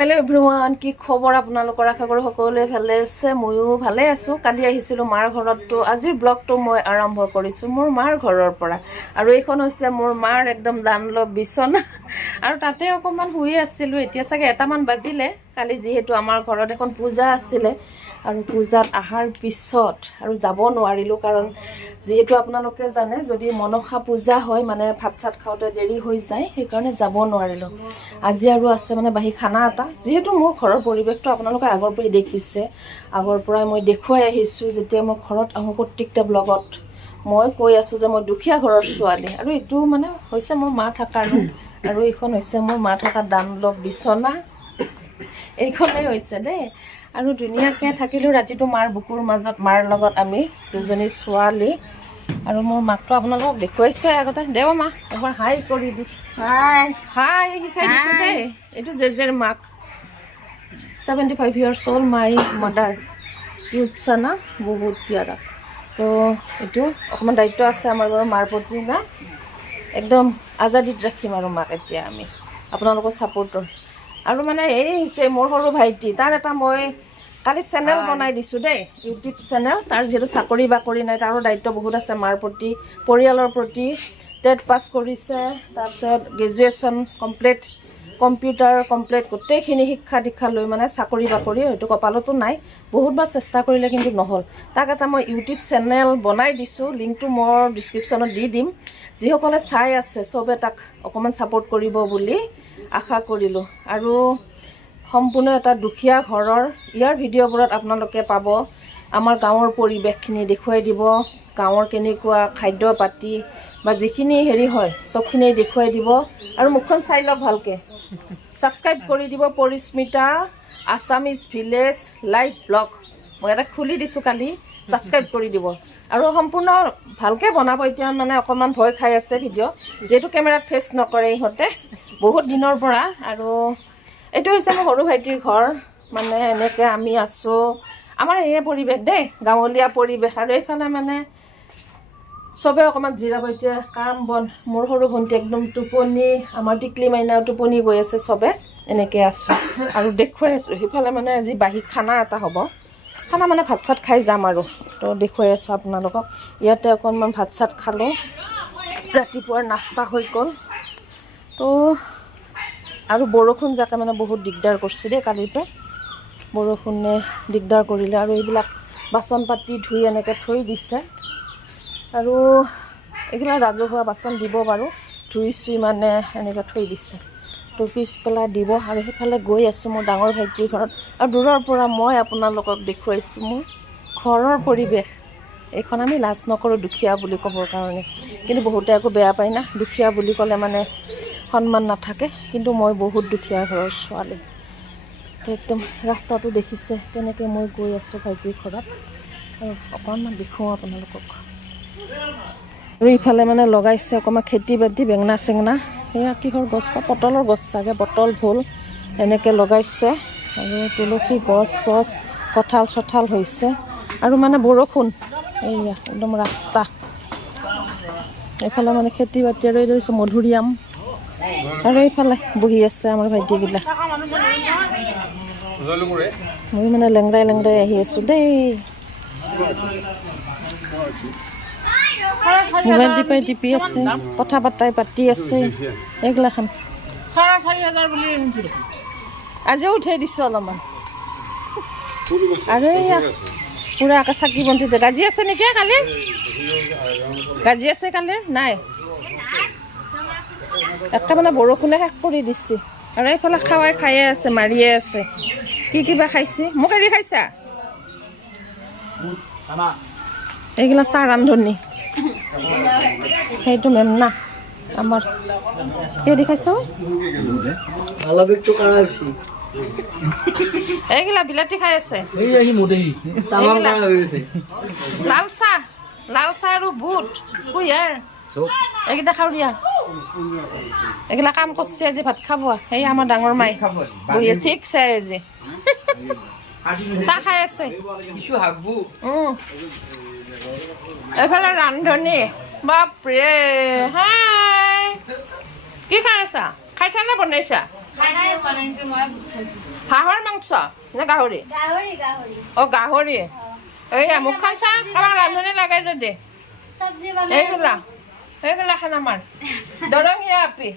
Hello everyone কি খবৰ আপোনালোকৰ আশা কৰো সকলোৱে ভালে আছে ময়ো ভালে আছো কালি আহিছিলো মাৰ ঘৰত তো আজিৰ ব্লগটো মই আৰম্ভ কৰিছো মোৰ মাৰ ঘৰৰ পৰা আৰু এইখন হৈছে মোৰ মাৰ একদম দানলব বিছনা আৰু তাতে অকমান শুই আছিলো এতিয়া চাগে এটামান বাজিলে কালি যেহেতু আমাৰ ঘৰত এখন পূজা আছিলে আৰু পূজাত আহাৰ পিছত আৰু যাব নোৱাৰিলো কাৰণ যেহেতু আপোনালোকে জানে যদি মনসা পূজা হয় মানে ভাত চাত খাওঁতে দেৰি হৈ যায় সেই কাৰণে যাব নোৱাৰিলো আজি আৰু আছে মানে বাহি খানা এটা যেহেতু মোৰ ঘৰৰ পৰিৱেশটো আপোনালোকে আগৰ পৰাই দেখিছে আগৰ পৰাই মই দেখুৱাই আহিছো যেতিয়া মই ঘৰত আহো প্ৰত্যেকটা ব্লগত মই কৈ আছো যে মই দুখীয়া ঘৰৰ ছোৱালী আৰু এটো মানে হৈছে মোৰ মা থাকা ৰুম আৰু এইখন হৈছে মোৰ মা থাকা দানলব বিছনা এইখনেই হৈছে দেই আৰু ধুনীয়াকৈ থাকিলো ৰাতিটো মাৰ বুকুৰ মাজত মাৰ লগত আমি দুজনী ছোৱালী আৰু মোৰ মাকটো আপোনালোকক দেখুৱাইছো আগতে দেও মা এবাৰ হাই কৰি দি হাই হাই শিকাই দিছো দেই এইটো জেজেৰ মাক 75 years old my mother cute Sana বহুত প্যাৰা তো এইটো অকমান দায়িত্ব আছে আমাৰ মাৰ প্ৰতি না একদম আজাদিত ৰাখিম আৰু মাক এতিয়া আমি আপোনালোকৰ সাপোৰ্টৰ আৰু মানে এই হৈছে মোৰ সৰু ভাইটি তাৰ এটা মই কালি চেনেল বনাই দিছো দেই ইউটিউব চেনেল তাৰ যেটো চাকৰি বাকৰি নাই তাৰো দায়িত্ব বহুত আছে মাৰ প্ৰতি পৰিয়ালৰ প্ৰতি টেট পাস কৰিছে তাৰপিছত গ্ৰেজুৱেচন কমপ্লিট কম্পিউটাৰ কমপ্লিট গোটেইখিনি শিক্ষা দীক্ষা লৈ মানে চাকৰি বাকৰি হয়তো কপালতো নাই বহুতবাৰ চেষ্টা কৰিলে কিন্তু নহল তাক এটা মই ইউটিউব চেনেল বনাই দিছো লিংকটো মই ডেসক্ৰিপচনত দি দিম যিসকলে চাই আছে সবে তাক অকমান সাপোৰ্ট কৰিব বুলি আশা কৰিলো আৰু সম্পূৰ্ণ এটা দুখীয়া ঘৰৰ ইয়াৰ ভিডিঅ'বোৰত আপোনালোকে পাব আমাৰ গাঁৱৰ পৰিৱেশখিনি দেখুৱাই দিব গাঁৱৰ কেনেকুৱা খাদ্য পাতি বা যিখিনি হেৰি হয় সবখিনি দেখুৱাই দিব আৰু মুখখন চাই লওক ভালকে সাবস্ক্ৰাইব কৰি দিব Parismita Assamese village live blog মই এটা খুলি দিছো কালি সাবস্ক্ৰাইব কৰি দিব আৰু সম্পূৰ্ণ ভালকে বনাব এতিয়া মানে অকমান ভয় খাই আছে ভিডিঅ' যেটো কেমেৰাত ফেস নকৰে ইহতে বহুত দিনৰ পৰা আৰু এইটো হৈছে মোৰ সৰু ভাইটিৰ ঘৰ মানে এনেকে আমি আছো আমাৰ এই পৰিৱেশ দেই গাঁৱলীয়া পৰিৱেশ আৰু এইফালে মানে সবে অকমান জিৰাব এতিয়া কাম বন মোৰ সৰু ভন্টি একদম টোপনি আমাৰ টিকলি মাইনা টোপনি গৈ আছে সবে এনেকে আছো আৰু দেখুৱাই আছো হিফালে মানে আজি বাহি খানা এটা হ'ব খানা মানে ভাত চাত খাই যাম আৰু তো দেখুৱাই আছো আপোনালোকক ইয়াতে অকনমান ভাত চাত খালো ৰাতিপুৱাৰ নাস্তা হৈ গ'ল তো আৰু বৰষুণ যাকে মানে বহুত দিগদাৰ কৰিছে দেই কালিৰ পৰা বৰষুণে দিগদাৰ কৰিলে আৰু এইবিলাক বাচন পাতি ধুই এনেকৈ থৈ দিছে আৰু এইবিলাক ৰাজহুৱা বাচন দিব বাৰু ধুই চুই মানে এনেকৈ থৈ দিছে তো পিছবেলা দিব আৰু সেইফালে গৈ আছোঁ মোৰ ডাঙৰ ভাইটিৰ ঘৰত আৰু দূৰৰ পৰা মই আপোনালোকক দেখুৱাইছোঁ মোৰ ঘৰৰ পৰিৱেশ এইখন আমি লাজ নকৰোঁ দুখীয়া বুলি ক'বৰ কাৰণে কিন্তু বহুতে আকৌ বেয়া পায় না দুখীয়া বুলি ক'লে মানে সন্মান নাথাকে কিন্তু মই বহুত দুখীয়া ঘৰৰ ছোৱালী তো একদম ৰাস্তাটো দেখিছে কেনেকৈ মই গৈ আছোঁ ভাইটিৰ ঘৰত আৰু অকণমান দেখুৱাওঁ আপোনালোকক আৰু ইফালে মানে লগাইছে অকণমান খেতি বাতি বেঙনা চেঙনা সেয়া কিহৰ গছ বা পটলৰ গছ চাগে বটল ভোল এনেকৈ লগাইছে আৰু তুলসী গছ চছ কঁঠাল চঠাল হৈছে আৰু মানে বৰষুণ এইয়া একদম ৰাস্তা এইফালে মানে খেতি বাতি আৰু এইটো হৈছে মধুৰিআম আৰু এইফালে বহি আছে আমাৰ ভাইটিগিলা মই মানে লেংৰাই লেংৰাই আহি আছোঁ দেই মোবাইল টিপি আছে কথা পাতাই পাতি আছে এইগিলাখান আজিও উঠাই দিছোঁ অলপমান আৰু এয়া পুৰা আকা চাকি বন্তি গাজি আছে নেকি কালি গাজি আছে কালি নাই একে মানে বৰষুণে শেষ কৰি দিছে আৰু এইফালে খাৱাই খায়ে আছে মাৰিয়ে আছে কি কিবা খাইছে মোক হেৰি খাইছা এইগিলা চাহ ৰান্ধনি সেইটো মেম না আমাৰ কি দেখাইছ এইগিলা বিলাতী খাই আছে লাল চাহ আৰু বুট কুঁহিয়াৰ এইকেইটা খাওঁ দিয়া এইগিলা কাম কৰিছে আজি ভাত খাব সেই আমাৰ ডাঙৰ মাই বহি ঠিক চাই আজি চাহ খাই আছে এইফালে ৰান্ধনি বাপৰে হাই কি খাই আছা খাইছা নে বনাইছা হাঁহৰ মাংস নে গাহৰি? অ গাহৰি। এইয়া মুখখন চা, কাৰোবাক ৰান্ধনি লাগে যদি এইগিলা এইগিলা খান আমাৰ দৰঙীয়া আপি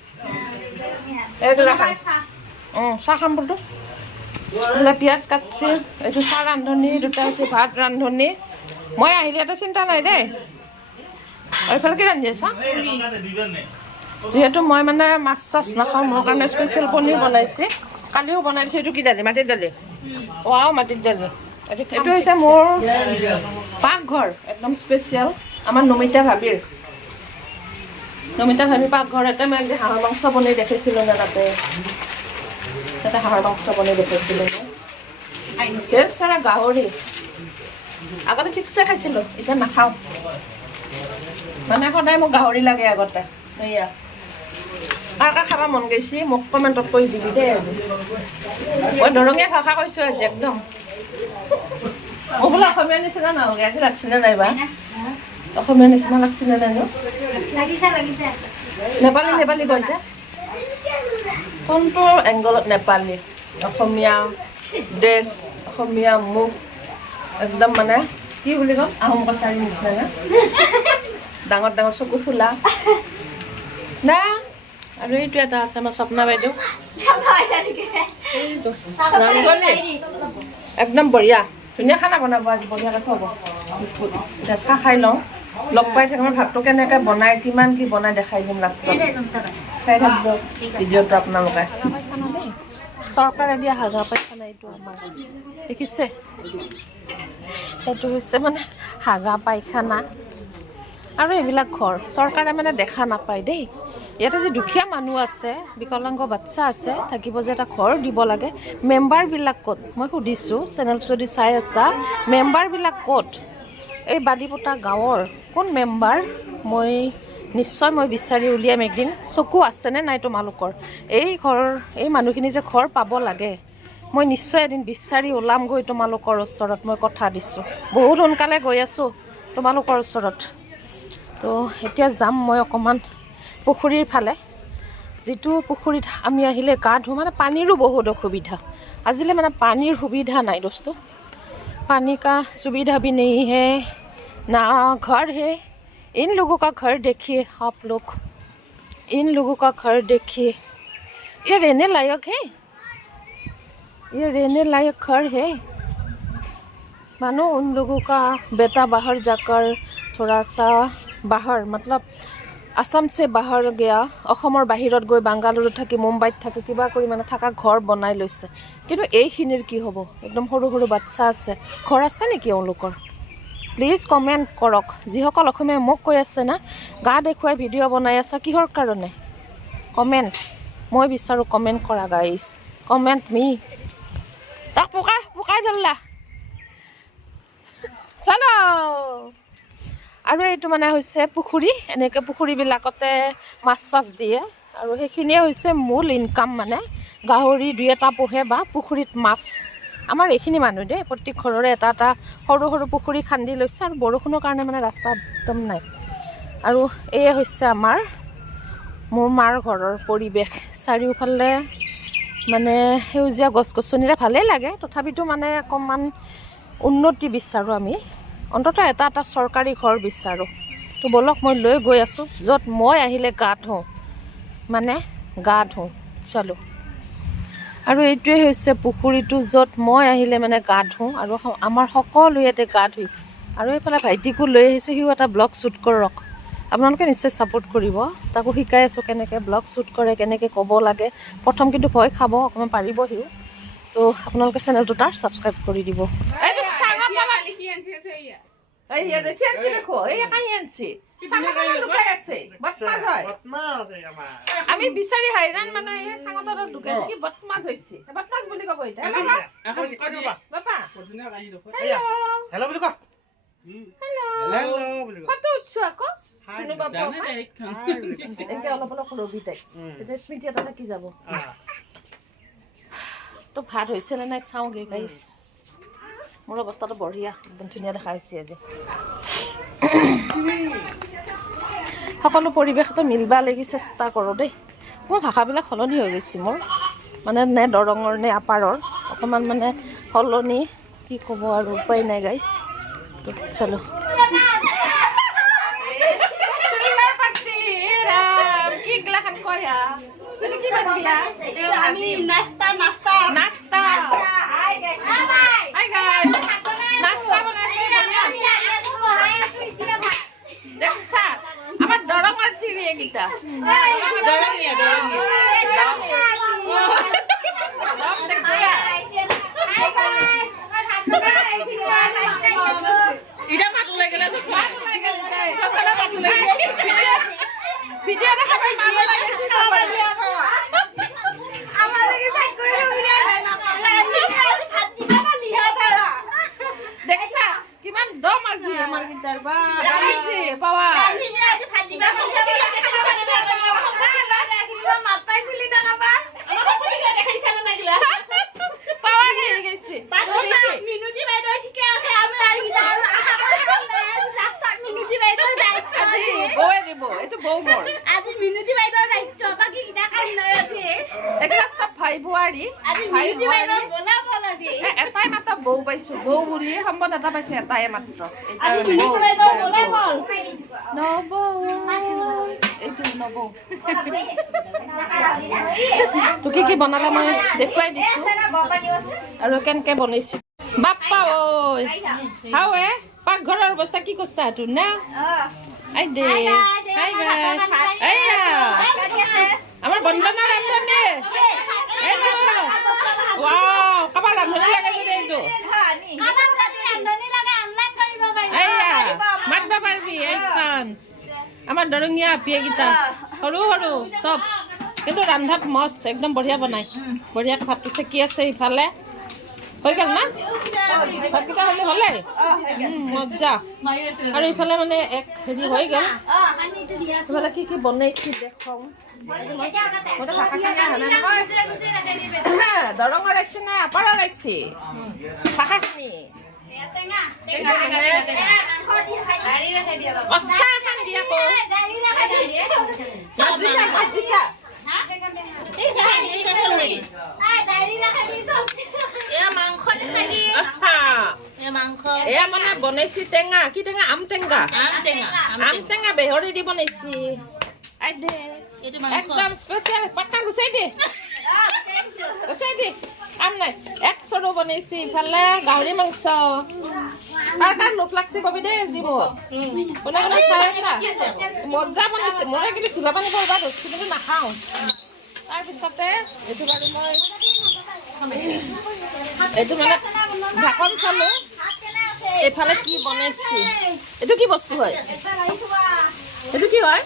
এইগিলা খান চাহ খাম বোলো। এইফালে পিঁয়াজ কাটছি, এইটো চাহ ৰান্ধনি, দুটা আছে ভাত ৰান্ধনি। মই আহিলে এটা চিন্তা নাই দেই। এইফালে কি ৰান্ধি আছা? যিহেতু মই মানে মাছ চাছ নাখাওঁ, মোৰ কাৰণে স্পেচিয়েল পনীৰ বনাইছে। কালিও বনাই দিছে। এইটো কি দালি? মাটিৰ দালি। অঁ মাটিৰ দালি। এইটো হৈছে মোৰ পাকঘৰ, একদম স্পেচিয়েল আমাৰ নমিতা ভাবিৰ পাকঘৰ। এটা মই একদিন হাঁহৰ মাংস বনাই দেখাইছিলোঁ না, তাতে হাঁহৰ মাংস বনাই দেখাইছিলোঁ মই। বেচেৰা গাহৰি আগতে ঠিকছে খাইছিলোঁ, এতিয়া নাখাওঁ। মানে সদায় মোক গাহৰি লাগে আগতে। এয়া কাৰ কাৰ খাব মন গৈছে মোক কমেণ্টত কৈ দিবি দেই। মই দৰঙীয়া ভাষা কৈছোঁ আজি একদম। মোক বোলে অসমীয়া নিচিনা নালাগে, আজি লাগছিলে নাইবা? অসমীয়া নিচিনা লাগছিলে নাই? নেপালী নেপালী কয় যে, কোনটো এংগলত নেপালী অসমীয়া ড্ৰেছ, অসমীয়া মুখ একদম মানে কি বুলি ক'ম, আহোম কছাৰী নিচিনা না, ডাঙৰ ডাঙৰ চকু ফুলা না। আৰু এইটো এটা আছে আমাৰ স্বপ্না বাইদেউ, একদম বঢ়িয়া ধুনীয়া খানা বনাব আজি, বঢ়িয়াকৈ খুৱাব। বিস্কুট এতিয়া চাহ খাই লওঁ, লগ পাই থাকিম। ভাতটো কেনেকৈ বনাই, কিমান কি বনাই দেখাই দিম লাষ্টত। চাই থাকিব ভিডিঅ'টো আপোনালোকে। চৰকাৰে দিয়া হাগা পায়খানা এইটো আমাৰ দেখিছে, সেইটো হৈছে মানে হাগা পায়খানা। আৰু এইবিলাক ঘৰ চৰকাৰে মানে দেখা নাপায় দেই। ইয়াতে যে দুখীয়া মানুহ আছে, বিকলাংগ বাচ্চা আছে, থাকিব যে এটা ঘৰ দিব লাগে। মেম্বাৰবিলাক ক'ত? মই সুধিছোঁ, চেনেল যদি চাই আছা, মেম্বাৰবিলাক ক'ত? এই বাদিপটা গাঁৱৰ কোন মেম্বাৰ? মই নিশ্চয় বিচাৰি উলিয়াম একদিন। চকু আছেনে নাই তোমালোকৰ? এই মানুহখিনি যে ঘৰ পাব লাগে, মই নিশ্চয় এদিন বিচাৰি ওলামগৈ তোমালোকৰ ওচৰত। মই কথা দিছোঁ, বহুত সোনকালে গৈ আছোঁ তোমালোকৰ ওচৰত। তো এতিয়া যাম মই অকণমান পুখুৰীৰ ফালে, যিটো পুখুৰীত আমি আহিলে গা ধোঁ। মানে পানীৰো বহুত অসুবিধা আজিলে, মানে পানীৰ সুবিধা নাই দোস্তো। पानी का सुविधा भी नहीं है ना, घर है। इन लोगों का घर देखिए आप लोग, इन लोगों का घर देखिए। ये रहने लायक है, ये रहने लायक घर है। मानो उन लोगों का बेटा बाहर जाकर थोड़ा सा बाहर, मतलब आसाम से बाहर गया, অসমৰ বাহিৰত গৈ বাংগালুৰুত থাকি, মুম্বাইত থাকি কিবা কৰি মানে থকা ঘৰ বনাই লৈছে। কিন্তু এইখিনিৰ কি হ'ব? একদম সৰু সৰু বাচ্চা আছে, ঘৰ আছে নেকি এওঁলোকৰ? প্লিজ কমেণ্ট কৰক। যিসকল অসমীয়াই মোক কৈ আছে না, গা দেখুৱাই ভিডিঅ' বনাই আছা, কিহৰ কাৰণে? কমেণ্ট, মই বিচাৰোঁ কমেণ্ট কৰা গাইজ, কমেণ্ট মি। তাক পকাই ধৰলা চলো। আৰু এইটো মানে হৈছে পুখুৰী, এনেকৈ পুখুৰীবিলাকতে মাছ চাছ দিয়ে। আৰু সেইখিনিয়ে হৈছে মূল ইনকাম, মানে গাহৰি দুই এটা পোহে বা পুখুৰীত মাছ। আমাৰ এইখিনি মানুহ দেই, প্ৰত্যেক ঘৰৰে এটা এটা সৰু সৰু পুখুৰী খান্দি লৈছে। আৰু বৰষুণৰ কাৰণে মানে ৰাস্তা একদম নাই। আৰু এয়ে হৈছে মোৰ মাৰ ঘৰৰ পৰিৱেশ। চাৰিওফালে মানে সেউজীয়া গছ গছনিৰে ভালেই লাগে, তথাপিতো মানে অকণমান উন্নতি বিচাৰোঁ আমি। অন্ততঃ এটা এটা চৰকাৰী ঘৰ বিচাৰোঁ। তো বলক মই লৈ গৈ আছোঁ, য'ত মই আহিলে গা ধোওঁ, মানে গা ধোওঁ চলো। আৰু এইটোৱে হৈছে পুখুৰীটো, য'ত মই আহিলে মানে গা ধোওঁ। আৰু আমাৰ সকলো ইয়াতে গা ধুই। আৰু এইফালে ভাইটিকো লৈ আহিছোঁ, সিও এটা ব্লগ শ্বুট কৰক। আপোনালোকে নিশ্চয় ছাপোৰ্ট কৰিব। তাকো শিকাই আছোঁ কেনেকৈ ব্লগ শ্বুট কৰে, কেনেকৈ ক'ব লাগে। প্ৰথম কিন্তু ভয় খাব, অকণমান পাৰিব সিও। তো আপোনালোকে চেনেলটো তাৰ ছাবস্ক্ৰাইব কৰি দিব। আমি বিচাৰি হাইৰাণ মানে এই চাঙত ঢুকাইছে, কি বদমাছ হৈছে, বদমাছ বুলি ক'ব এতিয়া। ফটো উঠছো আকৌ অলপ অলপ ৰবি তাইক, তেতিয়া স্মৃতি এটা থাকি যাব। তো ভাত হৈছে নে নাই চাওঁগে গাইছ। মোৰ অৱস্থাটো বঢ়িয়া, একদম ধুনীয়া দেখা হৈছে আজি। সকলো পৰিৱেশতে মিলবা লাগি চেষ্টা কৰোঁ দেই। মোৰ ভাষাবিলাক সলনি হৈ গৈছে মোৰ। মানে নে দৰঙৰ নে আপাৰৰ অকণমান মানে সলনি কি ক'ব আৰু উপায় নাই গাইছ চলো কি গিলাখান কয় কি বানবিয়া আমি নাস্তা নাস্তা নাস্তা আই গাইস নাস্তা বনাইছে দেখছা আমার দৰঙৰ চিৰি গিতা দৰঙিয়া দেখছা ইটা মাতু লাগিলে ভিডিও দেখা পাই মাল লাগিছে আমার লাগি সাইড করে দেখছা কিমান দম আজি আমার গিটার বা আছে পাওয়া আমি আজি ভাত দিবা মাত পাইছিলি না না বা আমার পুলিশ দেখাইছ না নাগিলা পাওয়া হয়ে গেছে মিনুজি বাইদো শিখে আছে আমি আর গিলা রাস্তা মিনুজি বাইদো দায়িত্ব আজি বয়ে দিব এটো বউ মোর আজি মিনুজি বাইদো দায়িত্ব বাকি কিটা কাম নাই আছে এগুলা সব ভাই বুয়ারি আজি মিনুজি বাইদো বলা বলা দি এটাই মাত্র বউ পাইছো বউ বুলি সম্বন্ধ এটা পাইছে এটাই মাত্র আজি মিনুজি বাইদো বলা বল নবৌ এইটো নবৌ তো কি বনালা মই দেখুৱাই দিছো আৰু কেনকে বনাইছি বাপ্পা ঐ হাওয়ে পাকঘৰৰ অৱস্থা কি কৰছা তোৰ না আই দে হাই গাইস আইয়া আমাৰ বন্ধনা ৰান্ধনি এই ন ওয়াও কাবাৰ ৰান্ধনি লাগে যে এইটো কাবাৰ ৰান্ধনি লাগে অনলাইন কৰিব পাৰি আইয়া মাতবা পাৰবি এইখান আমাৰ দৰঙিয়া পিয়ে গিতা সৰু সৰু সব কিন্তু ৰান্ধাত মস্ত একদম বঢ়িয়া বনাই বঢ়িয়া ভাতটো চেকি আছে ইফালে হৈ গেল না ভাতকেইটা হলে মজা আৰু ইফালে মানে এক হেৰি হৈ গেল ইফালে কি বনাইছি দেখাও দৰঙৰ আহিছে না আপাৰৰ আহিছে শাখাখিনি এয়া মানে বনাইছি টেঙা কি টেঙা আম টেঙা বেহৰি দি বনাইছি একদম স্পেচিয়েল পাক্কা গুচাই দে কাম নাই এক চৰু বনাইছি ইফালে গাহৰি মাংস কাৰ লোক লাগছে কবি দে যি মোক কোনে কোনে চাই আছা মজা বনাইছে মই কিন্তু চিভা পানী কৰবা ধৰছি কিন্তু নাখাওঁ তাৰপিছতে এইটো বাৰু মই এইটো মানে ঢাকন থলো এইফালে কি বনাইছি এইটো কি বস্তু হয় এইটো কি হয়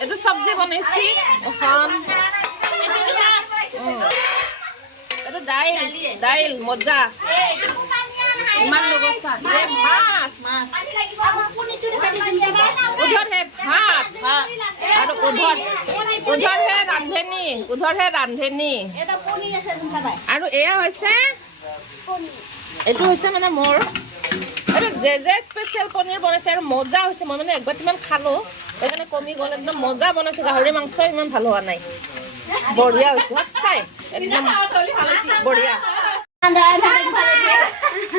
এইটো চব্জি বনাইছি এখন এইটো দাইল মজা ইমান লগা মাছ উধৰহে ভাত আৰু উধৰহে ৰান্ধনি আৰু এয়া হৈছে এইটো হৈছে মানে মোৰ এইটো যে স্পেচিয়েল পনীৰ বনাইছে আৰু মজা হৈছে মই মানে একবাৰ ইমান খালো সেইকাৰণে কমি গ'ল একদম মজা বনাইছে গাহৰি মাংস ইমান ভাল হোৱা নাই বঢ়িয়া হৈছে সঁচাই একদম বঢ়িয়া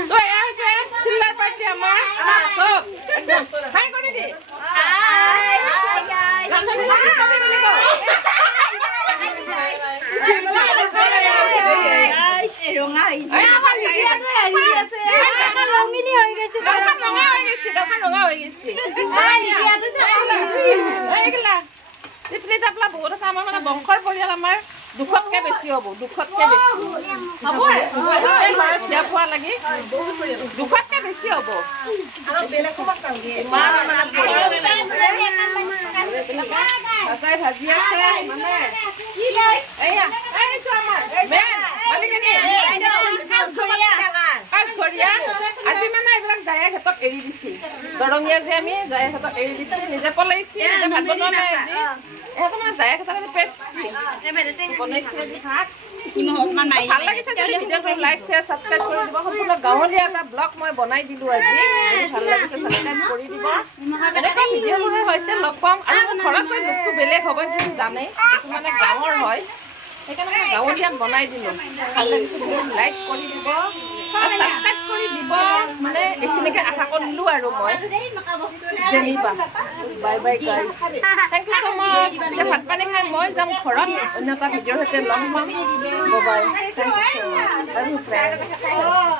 তো এয়া হৈছে চিল্লাৰ পাৰ্টি আমাৰ চব একদম হাই কৰি দে বহুত আছে আমাৰ মানে বংশৰ পৰিয়াল আমাৰ দুখতকে বেছি হ'ব দুখতকে বেছি হ'ব ভাজি আছে মানে আজি মানে এইবিলাক জায়া ক্ষেত্ৰত এৰি দিছি দৰঙীয়া যে আমি জায়া ক্ষেত্ৰত এৰি দিছি নিজে পলাইছি নিজে ভাত বনোৱা নাই আজি এহেঁতে মানে জায়া ক্ষেত্ৰত পেচছি বনাইছে ভাত ভাল লাগিছে যদি ভিডিঅ'টো লাইক শ্বেয়াৰ ছাবস্ক্ৰাইব কৰি দিব সম্পূৰ্ণ গাঁৱলীয়া এটা ব্লগ মই বনাই দিলোঁ আজি যদি ভাল লাগিছে ছাবস্ক্ৰাইব কৰি দিব এনেকুৱা ভিডিঅ'বোৰৰ সৈতে লগ পাম আৰু মোৰ ঘৰত গৈ লুকটো বেলেগ হ'ব সেইটো জানেই এইটো মানে গাঁৱৰ হয় সেইকাৰণে মই গাঁৱলীয়াত বনাই দিলোঁ ভাল লাগিছে যদি লাইক কৰি দিব আৰু ছাবস্ক্ৰাইব কৰি দিব মানে এইখিনিকে আশা কৰিলোঁ আৰু মই যেনিবা bye bye guys thank you so' much এতিয়া ভাত পানী খাই মই যাম ঘৰত অন্য এটা ভিডিঅ'ৰ সৈতে লগ পাম bye bye thank you so' much